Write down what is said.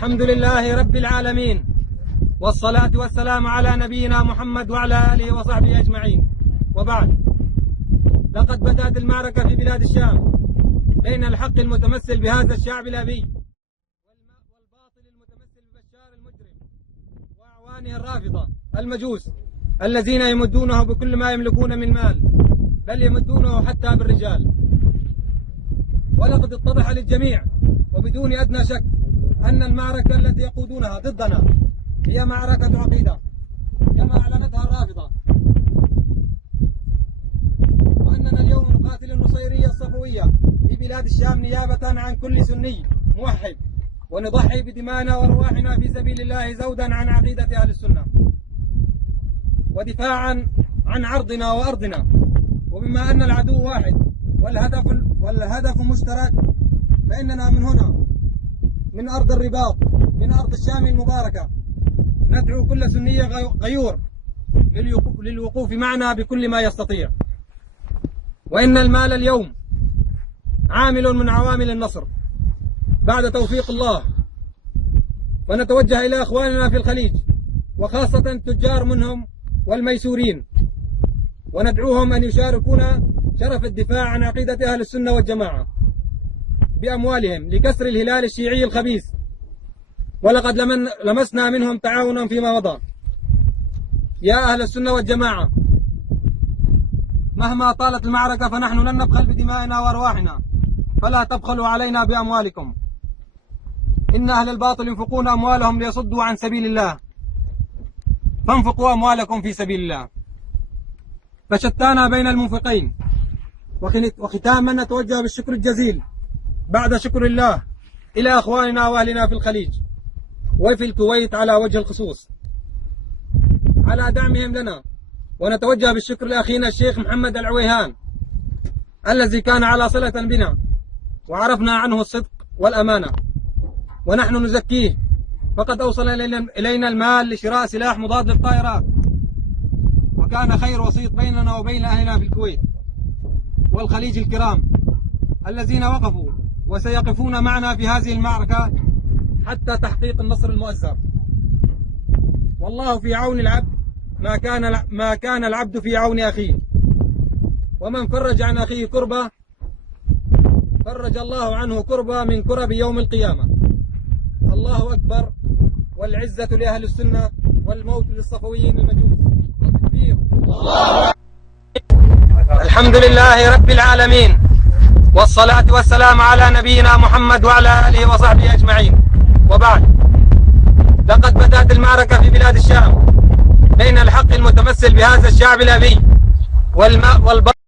الحمد لله رب العالمين، والصلاة والسلام على نبينا محمد وعلى آله وصحبه أجمعين، وبعد. لقد بدأت المعركة في بلاد الشام بين الحق المتمثل بهذا الشعب الأبي والباطل المتمثل ببشار المجرم وأعوانه الرافضة المجوس الذين يمدونه بكل ما يملكون من مال، بل يمدونه حتى بالرجال. ولقد اتضح للجميع وبدون أدنى شك أن المعركة التي يقودونها ضدنا هي معركة عقيدة كما أعلنتها الرافضة، وأننا اليوم نقاتل النصيرية الصفوية في بلاد الشام نيابة عن كل سني موحد، ونضحي بدمائنا وأرواحنا في سبيل الله زودا عن عقيدة أهل السنة ودفاعا عن عرضنا وأرضنا. وبما أن العدو واحد والهدف مشترك، فإننا من هنا من أرض الرباط، من أرض الشام المباركة، ندعو كل سني غيور للوقوف معنا بكل ما يستطيع. وإن المال اليوم عامل من عوامل النصر بعد توفيق الله، ونتوجه إلى أخواننا في الخليج وخاصة التجار منهم والميسورين، وندعوهم أن يشاركونا شرف الدفاع عن عقيدة أهل السنة والجماعة بأموالهم لكسر الهلال الشيعي الخبيث. ولقد لمسنا منهم تعاونا فيما مضى. يا أهل السنة والجماعة، مهما طالت المعركة فنحن لن نبخل بدمائنا وأرواحنا، فلا تبخلوا علينا بأموالكم. إن أهل الباطل ينفقون أموالهم ليصدوا عن سبيل الله، فانفقوا أموالكم في سبيل الله. فشتانا بين المنفقين. وختاما نتوجه بالشكر الجزيل بعد شكر الله إلى أخواننا وأهلنا في الخليج وفي الكويت على وجه الخصوص على دعمهم لنا، ونتوجه بالشكر لأخينا الشيخ محمد العويهان الذي كان على صلة بنا وعرفنا عنه الصدق والأمانة، ونحن نزكيه، فقد أوصل إلينا المال لشراء سلاح مضاد للطائرات، وكان خير وسيط بيننا وبين أهلنا في الكويت والخليج الكرام الذين وقفوا وسيقفون معنا في هذه المعركة حتى تحقيق النصر المؤزر. والله في عون العبد ما كان العبد في عون أخيه، ومن فرج عن أخيه كربة فرج الله عنه كربة من كرب يوم القيامة. الله أكبر، والعزة لأهل السنة والموت للصفويين المجوس. التكبير. الحمد لله رب العالمين، والصلاة والسلام على نبينا محمد وعلى آله وصحبه أجمعين، وبعد. لقد بدأت المعركة في بلاد الشام بين الحق المتمثل بهذا الشعب الأبي والباطل